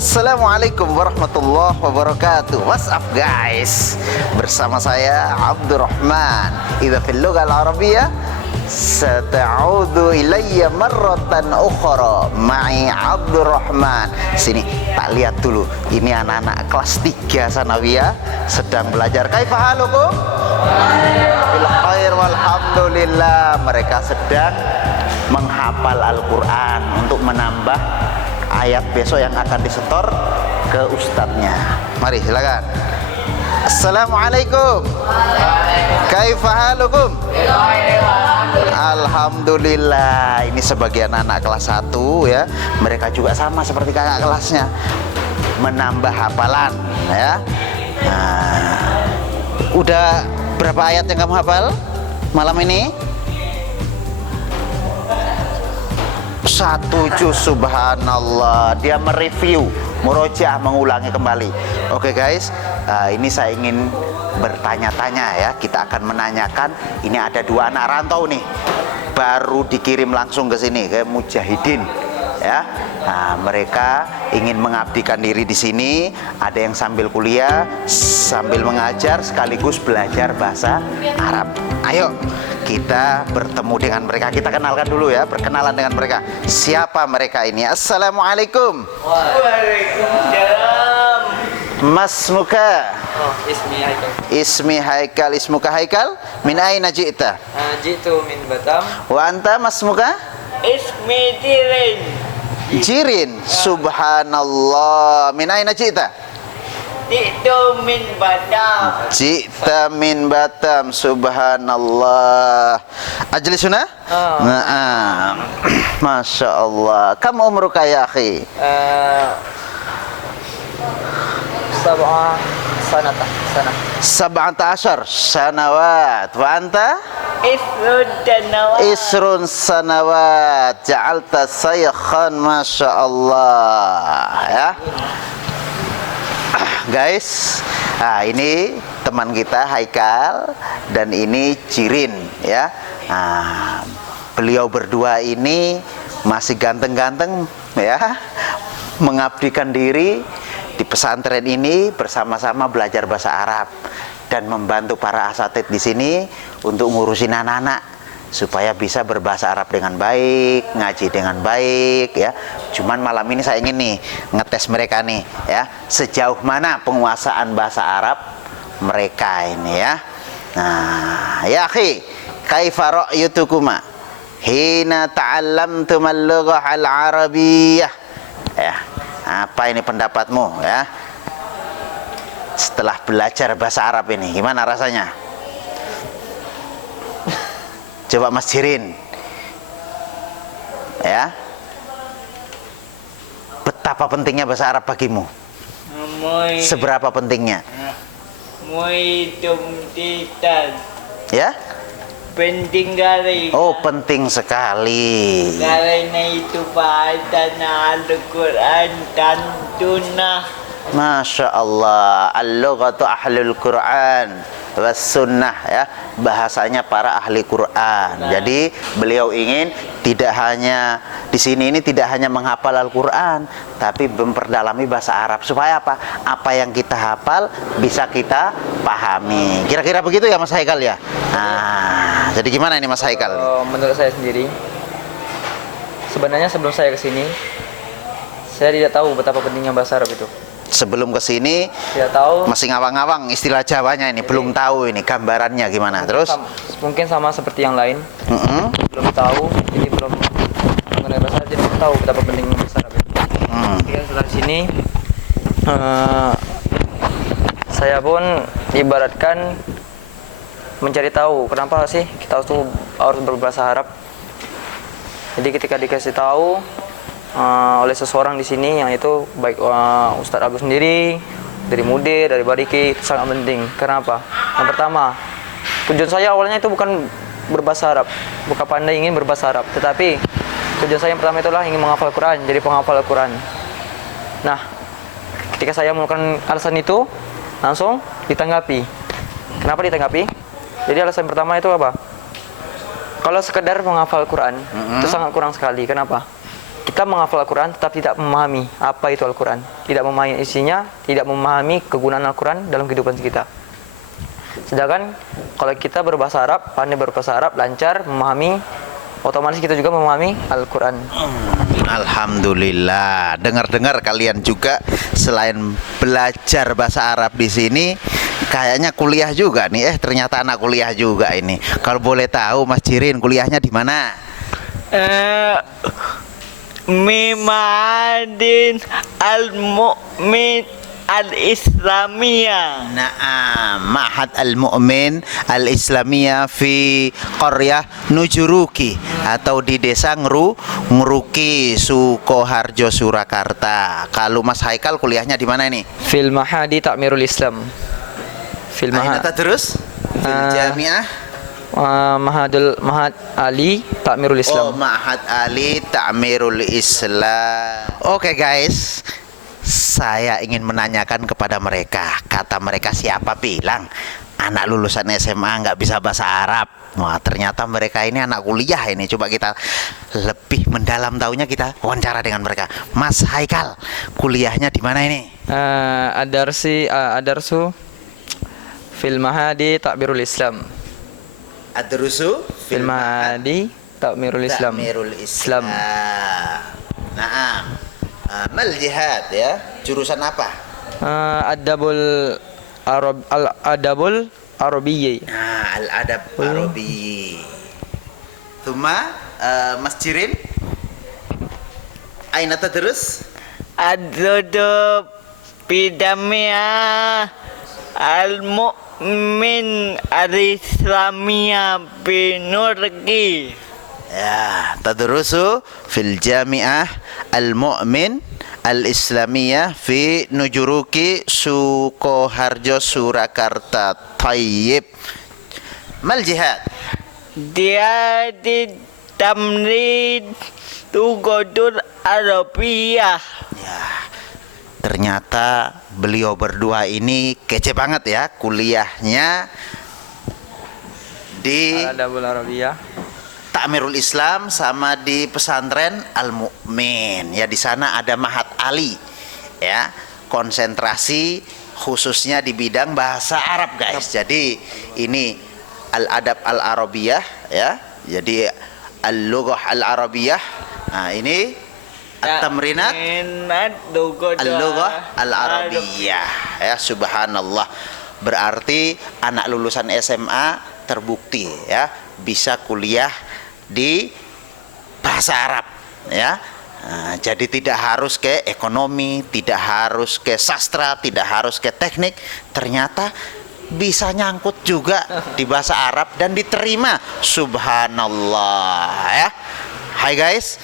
Assalamualaikum warahmatullahi wabarakatuh. What's up guys? Bersama saya Abdurrahman. Idza fil lughah al-arabiyyah sata'udu ilayya marratan ukhra ma'i Abdurrahman. Sini, tak lihat dulu. Ini anak-anak kelas 3 sanawiyah sedang belajar. Kaifa halukum? Bil khair walhamdulillah. Mereka sedang menghafal Al-Qur'an untuk menambah ayat besok yang akan disetor ke ustadznya. Mari silakan. Assalamualaikum. Kaifa halukum? Alhamdulillah. Ini sebagian anak kelas 1 ya. Mereka juga sama seperti kakak kelasnya, menambah hafalan ya. Nah, udah berapa ayat yang kamu hafal malam ini? 1 juz, subhanallah. Dia mereview, murojaah, mengulangi kembali. Oke guys, ini saya ingin bertanya-tanya ya. Kita akan menanyakan. Ini ada 2 anak rantau nih, baru dikirim langsung ke sini, ke Mujahidin ya. Nah, mereka ingin mengabdikan diri di sini. Ada yang sambil kuliah, sambil mengajar, sekaligus belajar bahasa Arab. Ayo kita bertemu dengan mereka. Kita kenalkan dulu ya, perkenalan dengan mereka. Siapa mereka ini? Assalamualaikum. Waalaikumsalam. Mas muka. Oh, ismi Haikal. Ismi Haikal. Ismuka Haikal? Min aina ji'ta? Jitu min Batam. Wa anta mas muka? Ismi Tirin. Jirin. Subhanallah. Min aina ji'ta? Jitu min Batam. Ji'ta min Batam. Subhanallah. Ajlisuna? Naam. Masya Allah. Kam umruka ya akhi? Sab'a sanata. 17 sanawat. Wa anta? Isrun sanawat. Ja'alta saykhan. Masya Allah ya. Guys, nah ini teman kita Haikal dan ini Jirin ya. Nah, beliau berdua ini masih ganteng-ganteng ya, mengabdikan diri di pesantren ini bersama-sama belajar bahasa Arab dan membantu para asatid di sini untuk ngurusin anak-anak supaya bisa berbahasa Arab dengan baik, ngaji dengan baik ya. Cuman malam ini saya ingin nih ngetes mereka nih ya, sejauh mana penguasaan bahasa Arab mereka ini ya. Nah, ya akhi, kaifa ra'yutukuma hina ta'allamtumal lughah al-arabiyyah? Ya, apa ini pendapatmu ya? Setelah belajar bahasa Arab ini, gimana rasanya? Coba Mas Jirin ya, betapa pentingnya bahasa Arab bagimu? Seberapa pentingnya? Ya? Penting kali. Oh, penting sekali. Karena itu bahasa Al-Quran dan sunnah. Masya Allah. Al-lughatu ahlul Quran was sunnah ya, bahasanya para ahli Quran. Jadi beliau ingin tidak hanya di sini ini tidak hanya menghafal Al-Quran, tapi memperdalami bahasa Arab supaya apa? Apa yang kita hafal bisa kita pahami. Kira-kira begitu ya Mas Haikal ya. Nah, jadi gimana ini Mas Haikal? Menurut saya sendiri, sebenarnya sebelum saya kesini, saya tidak tahu betapa pentingnya bahasa Arab itu. Sebelum kesini tidak tahu, masih ngawang-ngawang istilah Jawanya ini. Jadi, belum tahu ini gambarannya gimana. Terus mungkin sama seperti yang lain, belum tahu, jadi belum mengenai bahasa Arab, jadi belum tahu betapa pentingnya bahasa Arab itu. Jadi setelah sini saya pun ibaratkan mencari tahu kenapa sih kita harus berbahasa Arab. Jadi ketika dikasih tahu oleh seseorang di sini, yang itu baik Ustadz Agus sendiri, dari Mude, dari Bariki, itu sangat penting. Kenapa? Yang pertama, tujuan saya awalnya itu bukan berbahasa Arab, bukan pandai ingin berbahasa Arab, tetapi tujuan saya yang pertama itulah ingin menghafal Quran, jadi penghafal Quran. Nah, ketika saya melakukan alasan itu, langsung ditanggapi. Kenapa ditanggapi? Jadi alasan pertama itu apa? Kalau sekedar menghafal Quran itu sangat kurang sekali. Kenapa? kita menghafal Al-Quran tetapi tidak memahami apa itu Al-Quran, tidak memahami isinya, tidak memahami kegunaan Al-Quran dalam kehidupan kita. Sedangkan kalau kita berbahasa Arab, pandai berbahasa Arab, lancar memahami, otomatis kita juga memahami Al-Quran. Alhamdulillah. Dengar-dengar kalian juga selain belajar bahasa Arab di sini, kayaknya kuliah juga nih. Ternyata anak kuliah juga ini. Kalau boleh tahu Mas Jirin kuliahnya di mana? Mimadin Al-Mu'min Al-Islamiyah. Naam, Ma'had Al-Mu'min Al-Islamiyah fi Qaryah Nujuruki atau di desa Nguruki, Sukoharjo, Surakarta. Kalau Mas Haikal kuliahnya di mana ini? Fil Mahadi Ta'mirul Islam. Fil Aina Mahad terus? Fil Jami'ah Mahad Ali Ta'mirul Islam. Oh, Ma'had Ali Ta'mirul Islam. Oke guys, saya ingin menanyakan kepada mereka. Kata mereka, siapa bilang anak lulusan SMA nggak bisa bahasa Arab? Wah, ternyata mereka ini anak kuliah ini. Coba kita lebih mendalam tahunya, kita wawancara dengan mereka. Mas Haikal, kuliahnya di mana ini? Adarsu Fil Mahadi Ta'mirul Islam. Adrusu Fil Mahadi Ta'mirul Islam. Ta'mirul Islam. Naam. Mal jihad ya. Jurusan apa? Adabul Arabiyyi. Nah, al-adab Arabi. Thumma Mas Jirin, aina tadrus? Ad-dudu Bidamiyah Al-Mu'min Al-Islamiyah Binurki. Ya, tadrusu fil Jami'ah Al-Mu'min Al-Islamiyah fi Nujuruki, Sukoharjo, Surakarta. Tayyib. Mal jihad? Dia di tamrid Tugodur Arabiyah. Ya, ternyata beliau berdua ini kece banget ya. Kuliahnya di Adabul Arabiyah. Ta'mirul Islam sama di pesantren Al-Mu'min. Ya, di sana ada Ma'had Ali. Ya, konsentrasi khususnya di bidang bahasa Arab, guys. Jadi ini Al-Adab Al-Arabiyah ya. Jadi Al-Lughah Al-Arabiyah. Nah, ini At-Tamrinat Al-Lughah Al-Arabiyah. Ya, subhanallah. Berarti anak lulusan SMA terbukti ya bisa kuliah di bahasa Arab ya. Nah, jadi tidak harus ke ekonomi, tidak harus ke sastra, tidak harus ke teknik. Ternyata bisa nyangkut juga di bahasa Arab dan diterima. Subhanallah ya. Hai guys,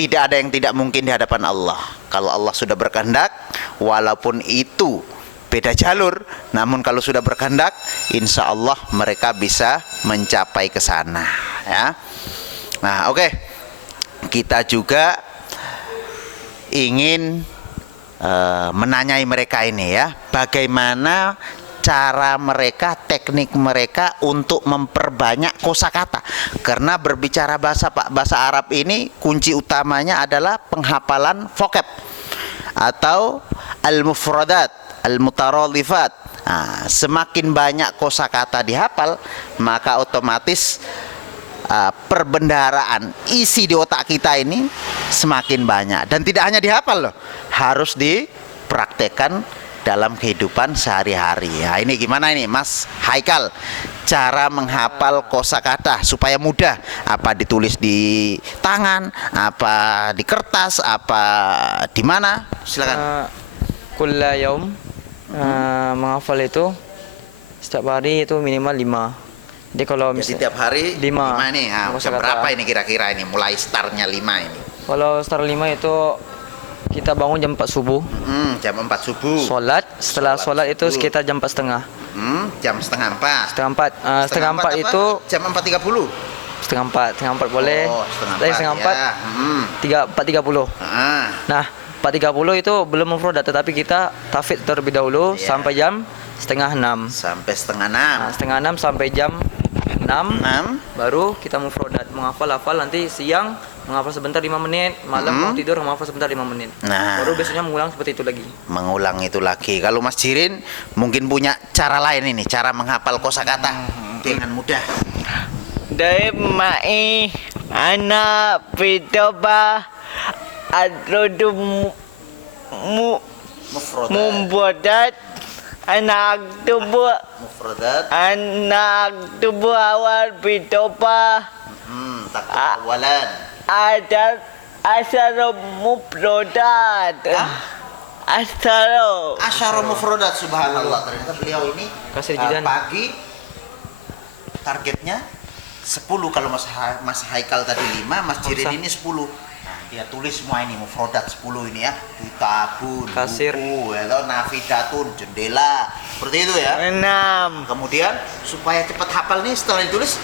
tidak ada yang tidak mungkin di hadapan Allah. Kalau Allah sudah berkehendak, walaupun itu beda jalur, namun kalau sudah berkehendak, insya Allah mereka bisa mencapai ke sana ya. Nah, oke. Kita juga ingin menanyai mereka ini ya, bagaimana cara mereka, teknik mereka untuk memperbanyak kosakata. Karena berbicara bahasa Arab ini kunci utamanya adalah penghafalan vocab atau al-mufradat, al-mutaradifat. Nah, semakin banyak kosakata dihafal, maka otomatis perbendaharaan isi di otak kita ini semakin banyak. Dan tidak hanya dihafal loh, harus dipraktekkan dalam kehidupan sehari-hari. Nah, ini gimana ini Mas Haikal, cara menghafal kosakata supaya mudah? Apa ditulis di tangan, apa di kertas, apa di mana? Silakan. Kulla yaum, menghafal itu setiap hari itu minimal 5. Jadi kalau Jadi tiap hari 5 nih. Nah, jam berapa ini kira-kira ini mulai startnya 5 ini? Kalau start 5 itu kita bangun jam 4 subuh. Jam 4 subuh. Sholat, setelah sholat itu sekitar jam 4:30. Jam setengah 4. Setengah 4 itu jam 4.30. setengah 4 boleh. Oh, setengah 4 ya. 4:30. Nah, 4:30 itu belum mufradat, tetapi kita tafid terlebih dahulu sampai jam setengah 6. Sampai setengah 6. Nah, setengah 6 sampai jam 6 6, 6. baru kita mufrodat, menghafal nanti siang menghafal sebentar 5 menit, malam mau tidur menghafal sebentar 5 menit. Nah. Baru besoknya mengulang seperti itu lagi. Mengulang itu lagi. Kalau Mas Jirin mungkin punya cara lain ini, cara menghafal kosakata dengan mudah. Dari mai anak pitoba atau membuat anak tubuh Mufradat. anak tubuh awal pitoba Takut awalan. ada asal mufrodat asal Asyara mufradat, subhanallah. Ternyata beliau ini Kasih jidan. pagi targetnya 10, kalau Mas Haikal tadi 5, Mas Jirin ini 10. Nah, dia tulis semua ini mufradat 10 ini ya. Kitabun, Kasir. buku, ya, nafidatun, jendela. Seperti itu ya. 6 Kemudian supaya cepat hafal nih setelah ditulis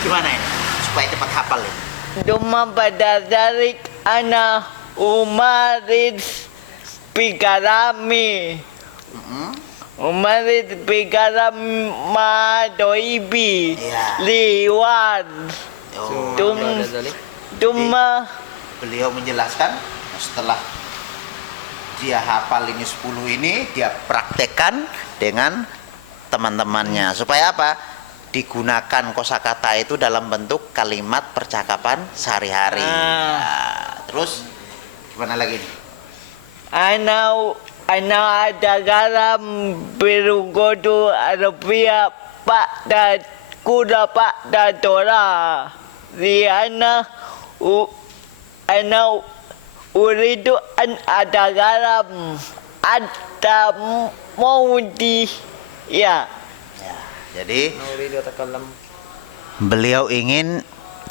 gimana ini? Supaya cepat hafal ini. Duma pada darik anak umarid pikarami umarid pikaram madoibi Iya. liwan Oh, Duma beliau menjelaskan setelah dia hafal ini 10 ini, dia praktekkan dengan teman-temannya supaya apa? Digunakan kosakata itu dalam bentuk kalimat percakapan sehari-hari. Nah, terus gimana lagi nih? anak ada garam berugodu Arabia pak dan kuda pak dan tora di anak uridu an ada garam ada mau di ya Ya, jadi Nuridu takalam. beliau ingin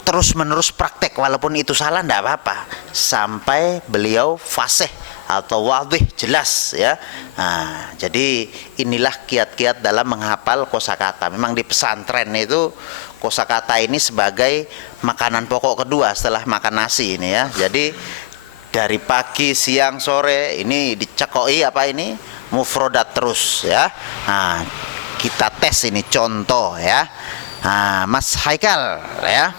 terus-menerus praktek walaupun itu salah tidak apa-apa sampai beliau fasih atau wadih jelas ya. Nah, jadi inilah kiat-kiat dalam menghafal kosakata. Memang di pesantren itu kosakata ini sebagai makanan pokok kedua setelah makan nasi ini ya. Jadi dari pagi, siang, sore ini dicekoi apa ini mufrodat terus ya. Nah, kita tes ini contoh ya. Nah, Mas Haikal ya.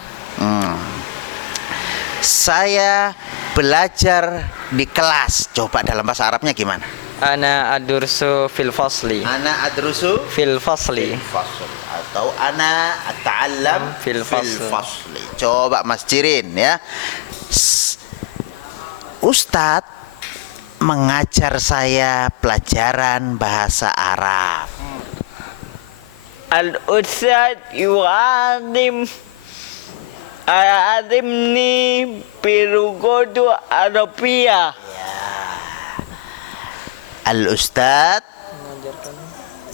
Saya belajar di kelas. Coba dalam bahasa Arabnya gimana? Ana adursu fil fasli. Ana adrusu Fil fasli. fasl atau ana ata'allam Fil fasl. fasli. Coba Mas Jirin ya. Ustadz mengajar saya pelajaran bahasa Arab. al-ustad yu'alimni birugodu Arabia Al-Ustadz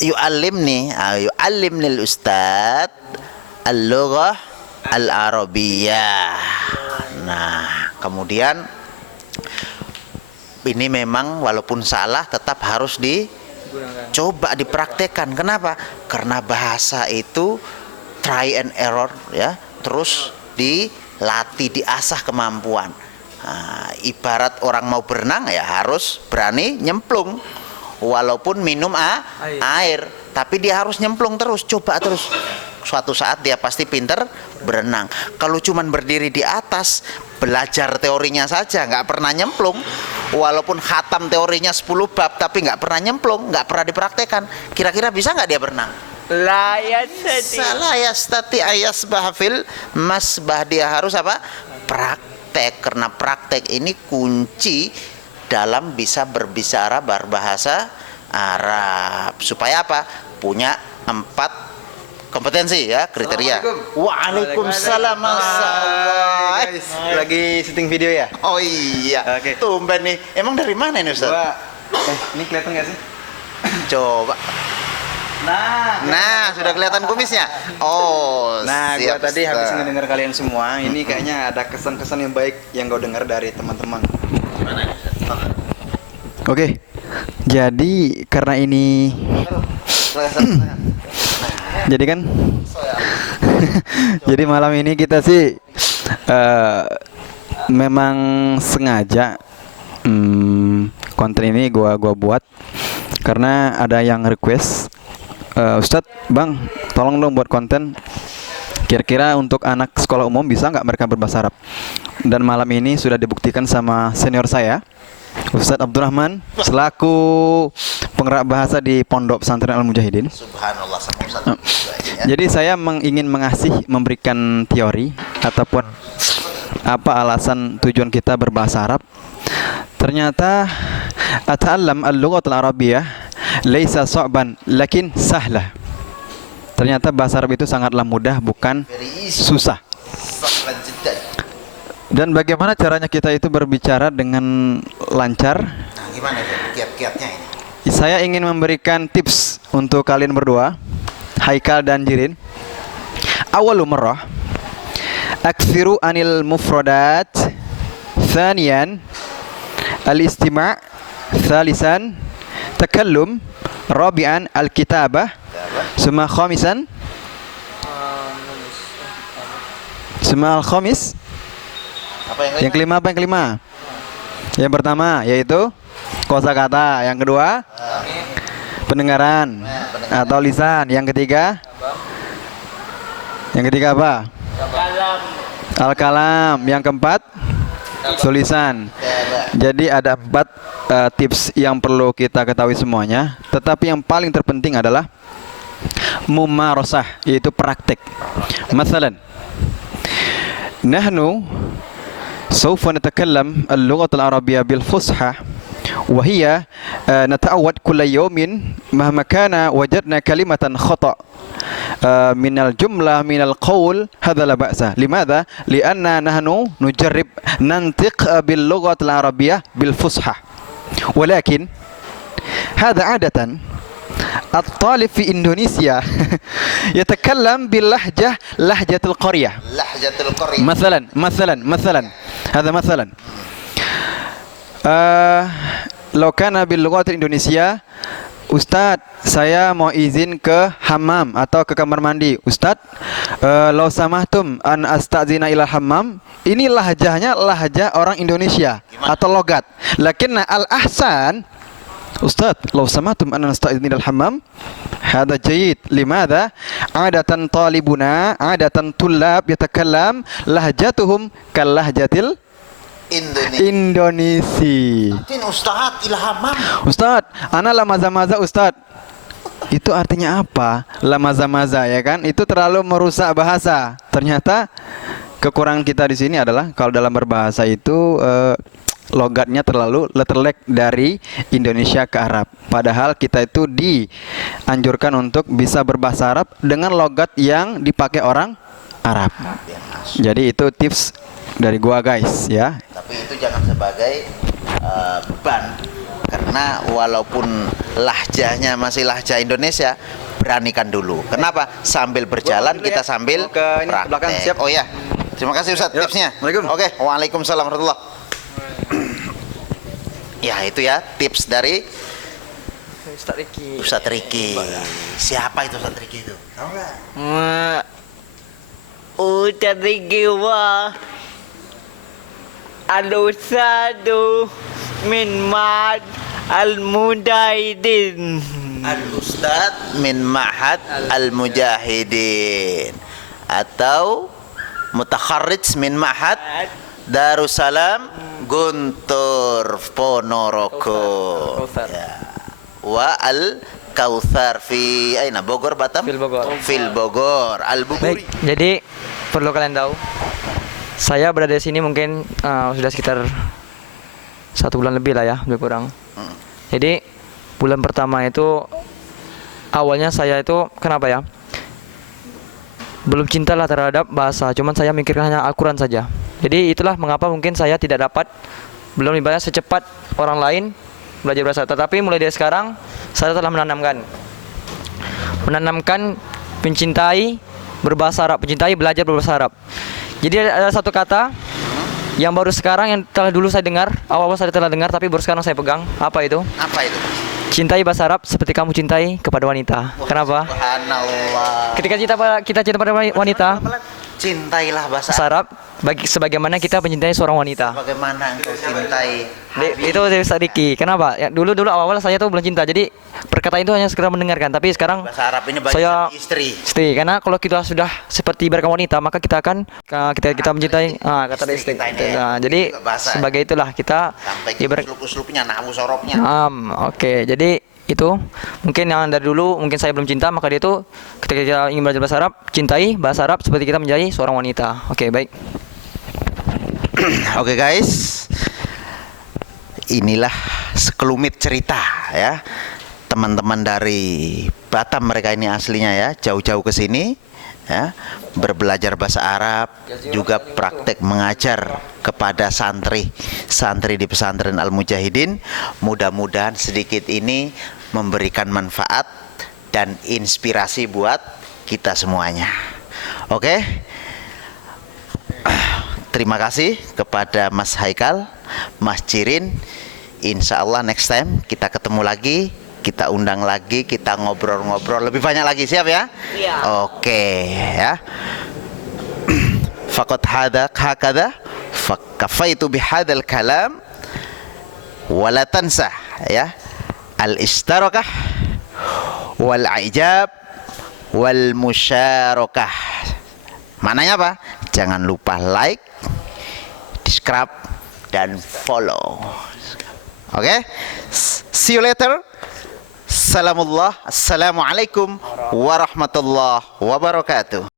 yu'allimni al-Ustadz al-lughah al-Arabiyah. Nah, kemudian ini memang walaupun salah tetap harus dicoba dipraktekkan. Kenapa? Karena bahasa itu try and error ya, terus dilatih, diasah kemampuan. Nah, ibarat orang mau berenang ya harus berani nyemplung walaupun minum air, tapi dia harus nyemplung terus, coba terus. Suatu saat dia pasti pinter berenang. Kalau cuman berdiri di atas belajar teorinya saja nggak pernah nyemplung, walaupun khatam teorinya 10 bab tapi nggak pernah nyemplung, nggak pernah dipraktekkan, kira-kira bisa nggak dia berenang? Salah ya stati ayas bahfil masbah, dia harus apa? Praktek, karena praktek ini kunci dalam bisa berbicara berbahasa Arab. Supaya apa? Punya 4 kompetensi ya, kriteria. Waalaikumsalam. Masyaallah. Guys, lagi syuting video ya? Oh iya. Oke. Tumben nih. Emang dari mana ini Ustaz? Ini kelihatan nggak sih? Coba. Nah, sudah kelihatan kumisnya. Oh, Nah, gua siap, tadi habis Ustaz. ngedengar kalian semua, ini kayaknya ada kesan-kesan yang baik yang gue dengar dari teman-teman. Oke. Jadi karena ini jadi kan jadi malam ini kita sih memang sengaja konten ini gua buat karena ada yang request, Ustadz, Bang, tolong dong buat konten Kira-kira untuk anak sekolah umum bisa nggak mereka berbahasa Arab? Dan malam ini sudah dibuktikan sama senior saya, Ustadz Abdurrahman, selaku penggerak bahasa di Pondok Pesantren Al-Mujahidin. Subhanallah sama Ustaz. Jadi saya ingin memberikan teori ataupun apa alasan tujuan kita berbahasa Arab. Ternyata ata'allam al-lughat al-arabiyyah laisa sa'ban lakin sahlah. Ternyata bahasa Arab itu sangatlah mudah, bukan susah. Dan bagaimana caranya kita itu berbicara dengan lancar? Nah, gimana itu kiat-kiatnya ini? Saya ingin memberikan tips untuk kalian berdua, Haikal dan Jirin. Awalu marrah, akthiru anil mufradat. Thaniyan, al-istima'. Thalisan, takallum. Rabi'an, al-kitabah. Summa khamisan, summa al-khamis. Apa Yang kelima apa yang kelima? Yang pertama yaitu kosakata, yang kedua pendengaran atau lisan, yang ketiga apa? Al-kalam, yang keempat tulisan. Jadi ada 4 tips yang perlu kita ketahui semuanya, tetapi yang paling terpenting adalah mumarasah, yaitu praktek. Masalan, nahnu سوف نتكلم اللغة العربية بالفصحى وهي نتعود كل يوم مهما كان وجدنا كلمة خطأ من الجملة من القول هذا لا بأس. لماذا؟ لأن نحن نجرب ننطق باللغة العربية بالفصحى، ولكن هذا عادة الطالب في إندونيسيا يتكلم لهجة القرية. لهجة القرية. مثلا هذا مثلا لو كان باللغة الإندونيسية، Ustadz, saya mau izin ke hammam atau ke kamar mandi. Ustadz, lau samahtum an astazina ila hammam. Ini lahjahnya lahjah orang Indonesia. Gimana? Atau logat. Lakinna al-ahsan, Ustadz, lau samahtum an astazina ila hammam. Hada jayid. Limadha? Adatan talibuna, adatan tullab yatakallam lahjatuhum kal lahjatil Indonesia. Ustadz ilhamam. Ustadz, ana lamaza-maza Ustadz. Itu artinya apa? Lamaza-maza, ya kan? Itu terlalu merusak bahasa. Ternyata kekurangan kita di sini adalah kalau dalam berbahasa itu logatnya terlalu letterlek dari Indonesia ke Arab. Padahal kita itu dianjurkan untuk bisa berbahasa Arab dengan logat yang dipakai orang Arab. Jadi itu tips dari gua, guys, ya. Tapi itu jangan sebagai beban, karena walaupun lahjahnya masih lahjah Indonesia, beranikan dulu. Kenapa? Sambil berjalan kita sambil praktek. Oh ya, terima kasih Ustadz tipsnya. Oke, waalaikumsalam warahmatullah. Ya itu ya tips dari Ustadz Riki. Siapa itu Ustadz Riki itu? Tahu nggak? Ustadz Riki wah Al-Ustadu min Ma'had Al-Mujahidin. Al-Ustad min Ma'had Al-Mujahidin, atau mutakharrij min Ma'had Darussalam Guntur Ponorogo. Ya. Wa Al-Kautsar fi aina Bogor, Batam? Fil Bogor. Al-Buguri. Baik, jadi perlu kalian tahu, saya berada di sini mungkin sudah sekitar 1 bulan lebih lah ya, lebih kurang. Jadi bulan pertama itu awalnya saya itu kenapa ya? Belum cinta lah terhadap bahasa, cuman saya mikirkan hanya Al-Quran saja. Jadi itulah mengapa mungkin saya tidak dapat, belum ibaratnya secepat orang lain belajar bahasa. Tetapi mulai dari sekarang saya telah menanamkan mencintai berbahasa Arab, mencintai belajar berbahasa Arab. Jadi ada satu kata yang baru sekarang, yang telah dulu saya dengar, awal-awal saya telah dengar tapi baru sekarang saya pegang. Apa itu? Apa itu? Cintai bahasa Arab seperti kamu cintai kepada wanita. Kenapa? Subhanallah. Ketika kita cinta pada wanita, Cintailah bahasa bahasa Arab sebagaimana kita mencintai seorang wanita. Bagaimana engkau cintai Itu dari Ustaz Diki. Kenapa? Ya, dulu awal saya tuh belum cinta. Jadi perkataan itu hanya sekedar mendengarkan. Tapi sekarang bahasa Arab ini bagi saya istri. karena kalau kita sudah seperti ibaratkan wanita, maka kita akan kita mencintai kata istri. kita ini ya. Nah, jadi Juga bahasa. sebagai itulah kita Sampai ke ibarat uslub-uslubnya, nahwu sorobnya. Oke. Jadi itu mungkin yang dari dulu mungkin saya belum cinta, maka dia itu ketika kita ingin belajar bahasa Arab, cintai bahasa Arab seperti kita menjadi seorang wanita. Oke, baik. Oke guys, inilah sekelumit cerita ya teman-teman dari Batam, mereka ini aslinya ya, jauh-jauh ke sini ya, berbelajar bahasa Arab, juga praktek mengajar kepada santri di pesantren Al Mujahidin. Mudah-mudahan sedikit ini memberikan manfaat dan inspirasi buat kita semuanya. Oke. Terima kasih kepada Mas Haikal, Mas Cirin. Insya Allah next time kita ketemu lagi, kita undang lagi, kita ngobrol-ngobrol lebih banyak lagi, siap ya? Iya. Oke ya. Faqad hakada fakafaitu bihadzal kalam wala tansa ya al istarakah wal ijab wal musyarakah. Mananya apa? Jangan lupa like, subscribe, dan follow. Oke? See you later. Assalamualaikum warahmatullahi wabarakatuh.